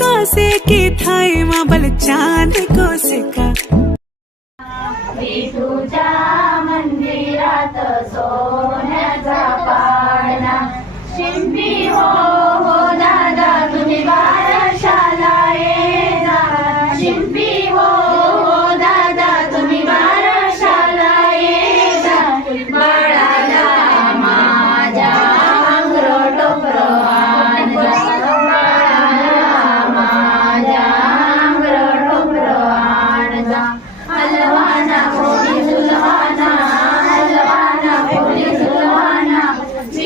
कोसे की थाई माबल चाँद कोसे का। विठूच्या मंदिरात सोन्याचा पाळणा शिंपी हो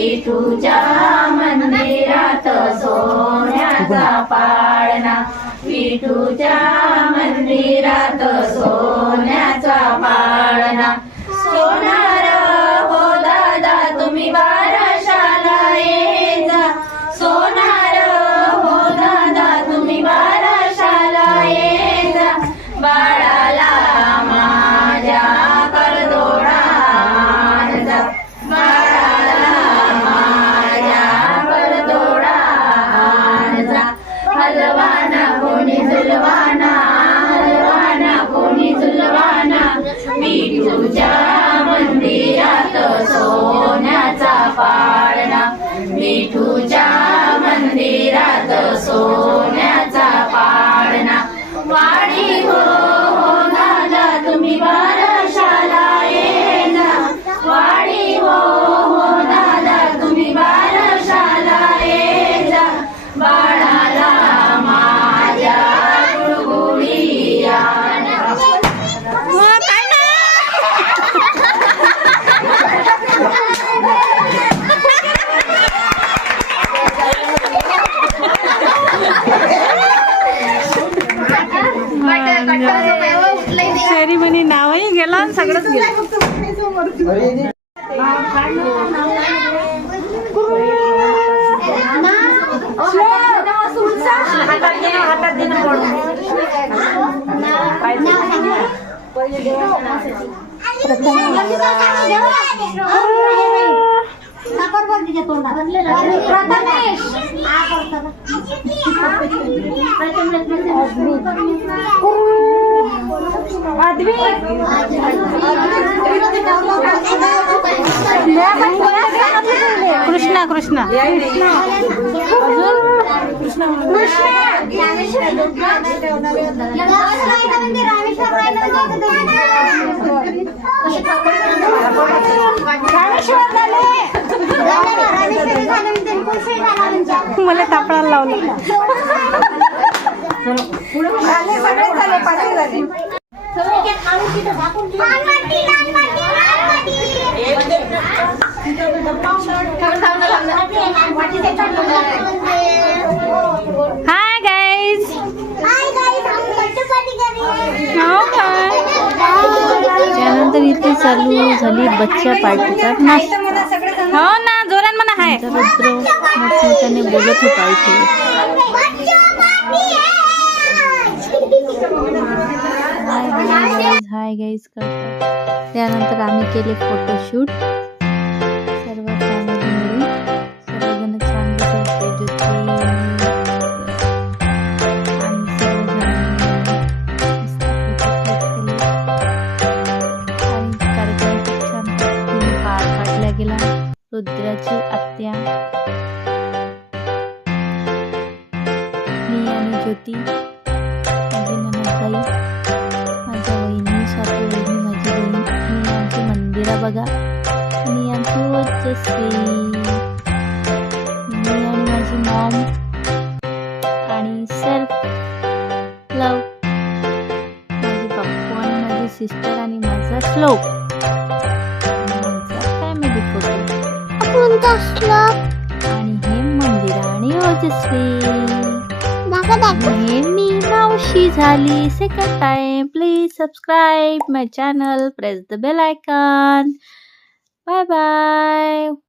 विठूच्या मंदिरात सोन्याचा पाळणा. विठूच्या मंदिरात सो विठूच्या मंदिरात सो सेरिमनी नावही गेला आणि सगळंच गेलं Krishna Krishna. मला कापडाला लावलं. हाय गाईज त्यानंतर इथे चालू झाली बच्चा पार्टीचा नाश्ता. हो ना जोरान म्हणा हाय. रुद्र मोठमोठ्याने बोलत होता इथे हाय गाईज हाय गाईज करतात. त्यानंतर आम्ही केले फोटोशूट सर्व फॅमिली मिळून सर्वजण छान सर्वजण आणि कार्यक्रम खूप छान पद्धतीने पार पाडला गेला. रुद्राची आत्या. मी आणि ज्योती. माझी ननदबाई माझ्या वहिनी. मंदिरा बघा आणि आमची वचस्वी मी आणि माझी मॉम आणि सेल्फ लव माझी पप्पू आणि माझी सिस्टर आणि माझा श्लोक आणि आमचा फॅमिली फोटो आणि हे मंदिर आणि ओजस्वी हे मी मावशी झाली second time please subscribe my channel press the bell icon bye bye